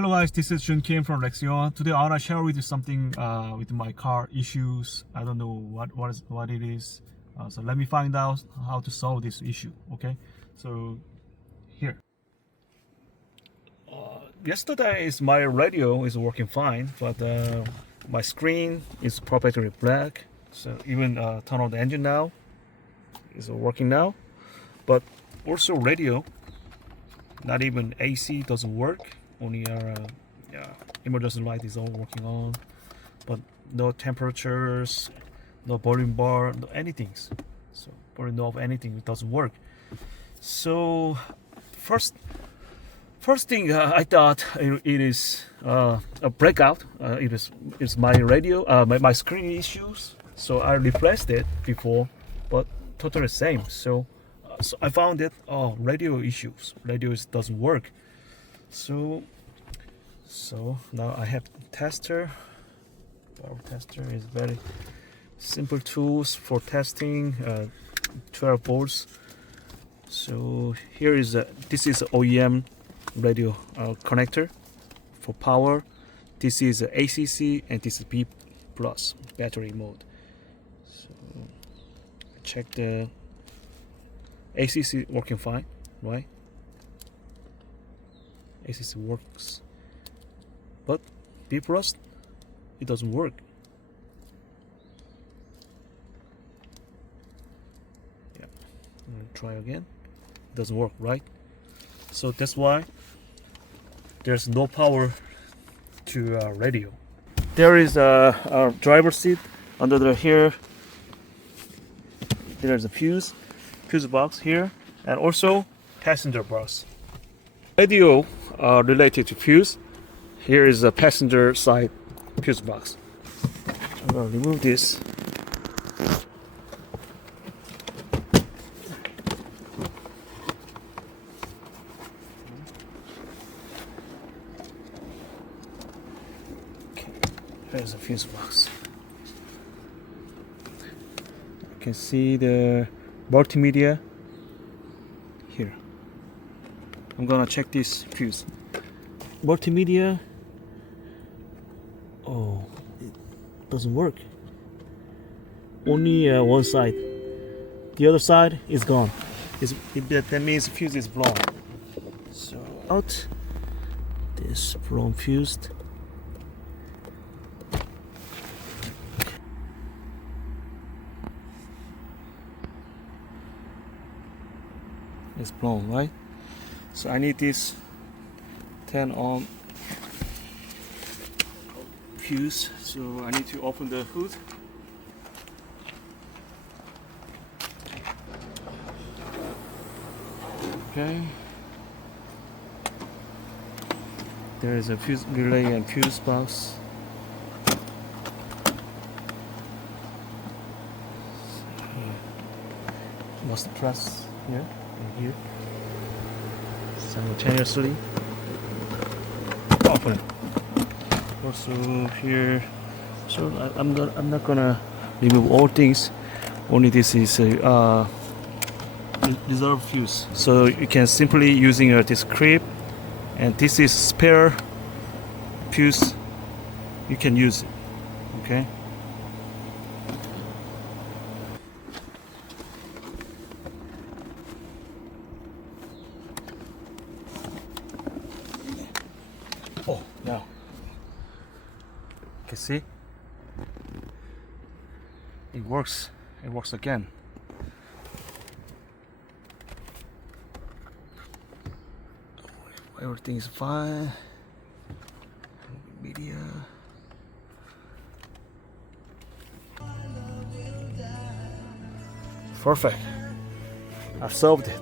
Hello guys, this is Jun Kim from Lexus. Today I want to share with you something with my car issues. I don't know what it is. So let me find out how to solve this issue. Okay, so here. Yesterday my radio is working fine, but my screen is perfectly black. So even turn on the engine now, is working now. But also radio, not even AC doesn't work. Only our emergency light is all working on, but no temperatures, no volume bar, no anything. So or no anything, it doesn't work. So first thing I thought it is a breakout. It's my radio, my screen issues. So I replaced it before, but totally same. So I found that radio issues. Radio doesn't work. So now I have tester. Our tester is very simple tools for testing. 12 volts. So here is this is OEM radio connector for power. This is ACC and this is B plus battery mode. So check the ACC working fine, right? ACC works, but B plus it doesn't work. Yeah, I'm gonna try again. It doesn't work, right? So that's why there's no power to radio. There is a driver seat under the here. There's a fuse box here, and also passenger box. Radio related to fuse. Here is a passenger side fuse box. I'm gonna remove this. Okay, here's a fuse box. You can see the multimedia here. I'm gonna check this fuse. Multimedia. Oh, it doesn't work. Only one side. The other side is gone. That means the fuse is blown. So out this blown fuse. It's blown, right? So I need this 10 ohm fuse. So I need to open the hood. Okay. There is a fuse relay and fuse box. Must press here and here simultaneously. Open it. Also here, so I'm not gonna remove all things. Only this is a reserve fuse. So you can simply using this clip, and this is spare fuse. You can use it. Okay. Oh, now you can see it works. It works again. Everything is fine. Media. Perfect. I've solved it.